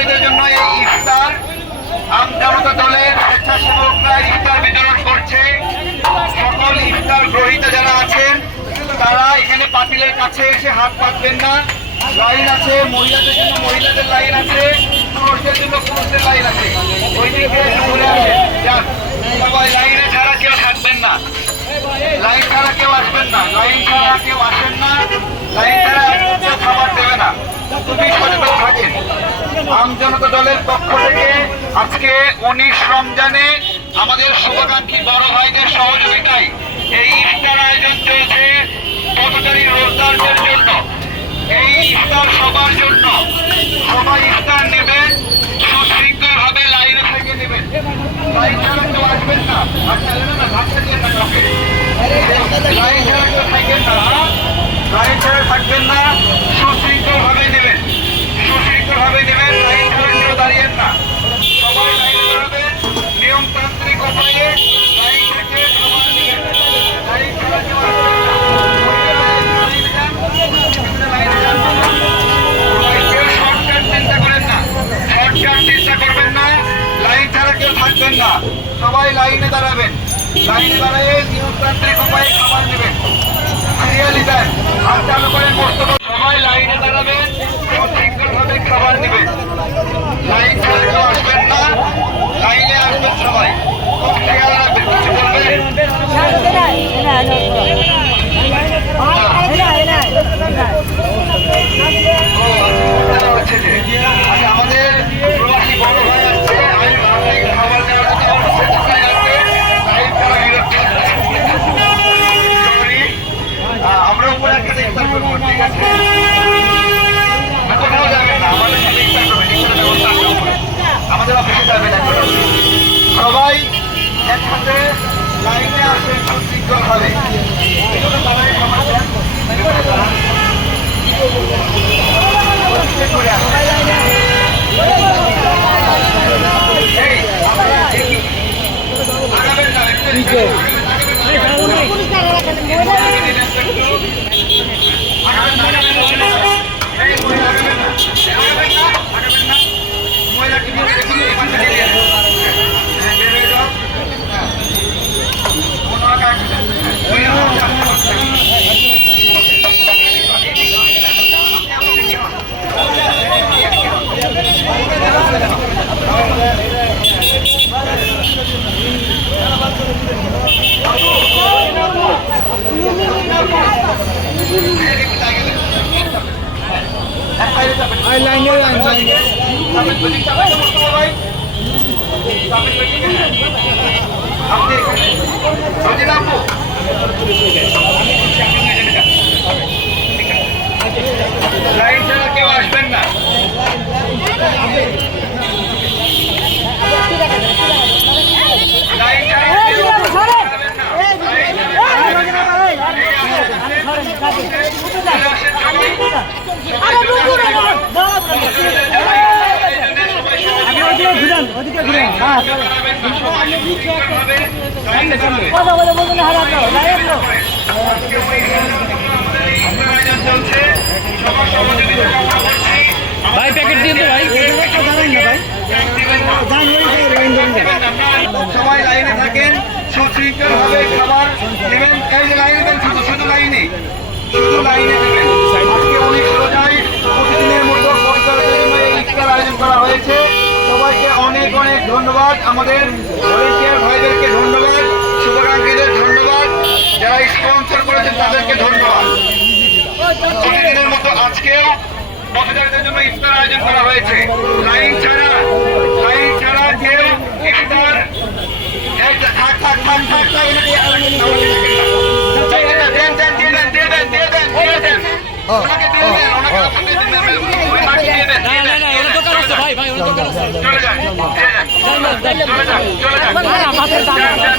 পথচারীদের জন্য এই ইফতার আম জনতা দলের স্বেচ্ছাসেবকরা ইফতার বিতরণ করছে। সকল ইফতার গ্রহীতা যারা আছেন, তারা এখানে পাতিলের কাছে এসে হাত পাতবেন না। লাইন আছে, মহিলাদের জন্য মহিলাদের লাইন আছে, পুরুষদের জন্য পুরুষদের লাইন আছে। ওই দিকে ঘুরে আসেন যান সবাই লাইনে ছাড়া কেউ থাকবেন না। লাইন ছাড়া কেউ আসবেন না, লাইন ছাড়া কেউ আসেন না। লাইন ছাড়া খাবার দেবে না। তুমি সচেতন থাকেন আম জনতা দলের পক্ষ থেকে আজকে উনিশ রমজানে আমাদের শুভাকাঙ্ক্ষী বড় ভাইদের সহযোগিতায় এই ইফতার আয়োজন চলছে পথচারী রোজদারদের জন্য। এই ইফতার সবার জন্য। সবাই ইফতার নেবেন সুশৃঙ্খল ভাবে লাইনে থেকে নেবেন। লাইন ছাড়া কেউ আসবেন না। লাইন ছাড়া কেউ থাকবেন না। হ্যাঁ? লাইন থাকবেন না, সুশৃঙ্খল লাইন ছাড়া কেউ না। সবাই সবাই লাইনে দাঁড়াবেন। লাইনে দাঁড়িয়ে নিয়মতান্ত্রিক উপায়ে খাবার নেবেন সিরিয়ালি দেন হাত চালু করেন বক্তব্য সবাই লাইনে দাঁড়াবেন সুশৃঙ্খলভাবে খাবার নেবেন লাইন ছাড়া কেউ আসবেন না লাইনে আসবেন সবাই খুব খেয়াল রাখবেন কিছু বলবেন হচ্ছে যে আচ্ছা, আমাদের প্রবাসী বড় ভাই আসছে আমি ভাবছি খাবার দেওয়ার জন্য আমার শেষ ভাই আসছে লাইভ করা বিরক্ত সরি আমরা উপরে একটা ইফতার করব ঠিক আছে না, কোথাও যাবেন না আমাদের সাথে ইফতার করবেন ইফতারের ব্যবস্থা আছে উপরে। আমাদের অফিসে যাবেন এখন সবাই একসাথে লাইনে আসেন সুশৃঙ্খল ভাবে এগুলো দাঁড়ায় খাবার দেন এগুলো দাঁড়ান। করে আসেন। এই, আপনারা দেখি। আগাবেন না, একটু এই, মহিলা আগাবেন না। আগাবেন না, আগাবেন না। মহিলাকে নিয়ে দেখুন, এখান থেকে নিয়ে আসুন। হ্যাঁ, বের হয়ে যাও। হ্যাঁ। অন্যরা কাজ করুন। মহিলা সব সামনে বসতে হবে। লাইনে লাইনে সামনে পেটি চাপা দেবো তো ভাই। সামনে পেটি আপনি এখানে। সজিনা আপু। লাইন ছাড়া কেউ আসবেন না লাইন ছাড়া কেউ আসবেন না। লাইন ছাড়া ঘুরান ওদিকে ঘুরান হ্যাঁ ভাই প্যাকেট দিন তো ভাই। সবাই লাইনে থাকেন সুশৃঙ্খল ভাবে খাবার নেবেন। এই লাইনে শুধু শুধু লাইনে। শুধু লাইনে ধন্যবাদ আমাদের ভলেন্টিয়ার ভাইদেরকে ধন্যবাদ শুভাকাঙ্ক্ষীদের ধন্যবাদ যারা স্পন্সর করেছেন তাদেরকে ধন্যবাদ প্রতিদিনের মতো আজকেও পথচারীদের জন্য ইফতার আয়োজন করা হয়েছে লাইন ছাড়া লাইন ছাড়া কেউ ইফতার থাক থাক থাক থাক থাক দিয়ে দেন দিয়ে দেন, দিয়ে চলে যান। চলে যান। চলে যান।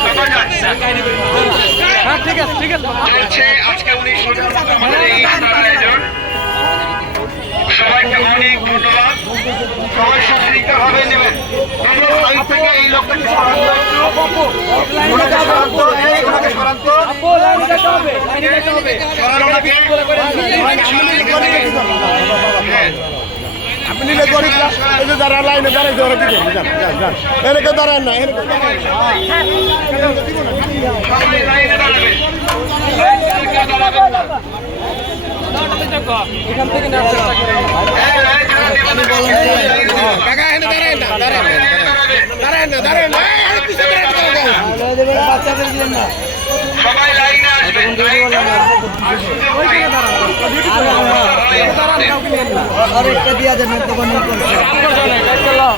যান, যান। ঠিক আছে ঠিক আছে। চলছে আজকে আমাদের এই আয়োজন সবাইকে অনেক ধন্যবাদ। সবাই সুশৃঙ্খল ভাবে নেবেন। আমরা থেকে এই লোকটাকে সরান্ত ওনাকে সরান্ত এই ওনাকে সরান্ত সরান ওনাকে ওনাকে সরান হ্যাঁ। নিলে গরিবরা, এই যে যারা লাইনে দাঁড়াইছে ওরা কি করবে? যান যান যান। এরকে দাঁড়ান না। এখান থেকে দাঁড়ায় না দাঁড়ায় না দাঁড়ায় না দাঁড়ান না এই, আরে পিছে দাঁড়ান কেন যাও? বাচ্চাদের দিলেন না সবাই লাইনে আসবেন আর একটা দিয়া দেন একটা দিয়া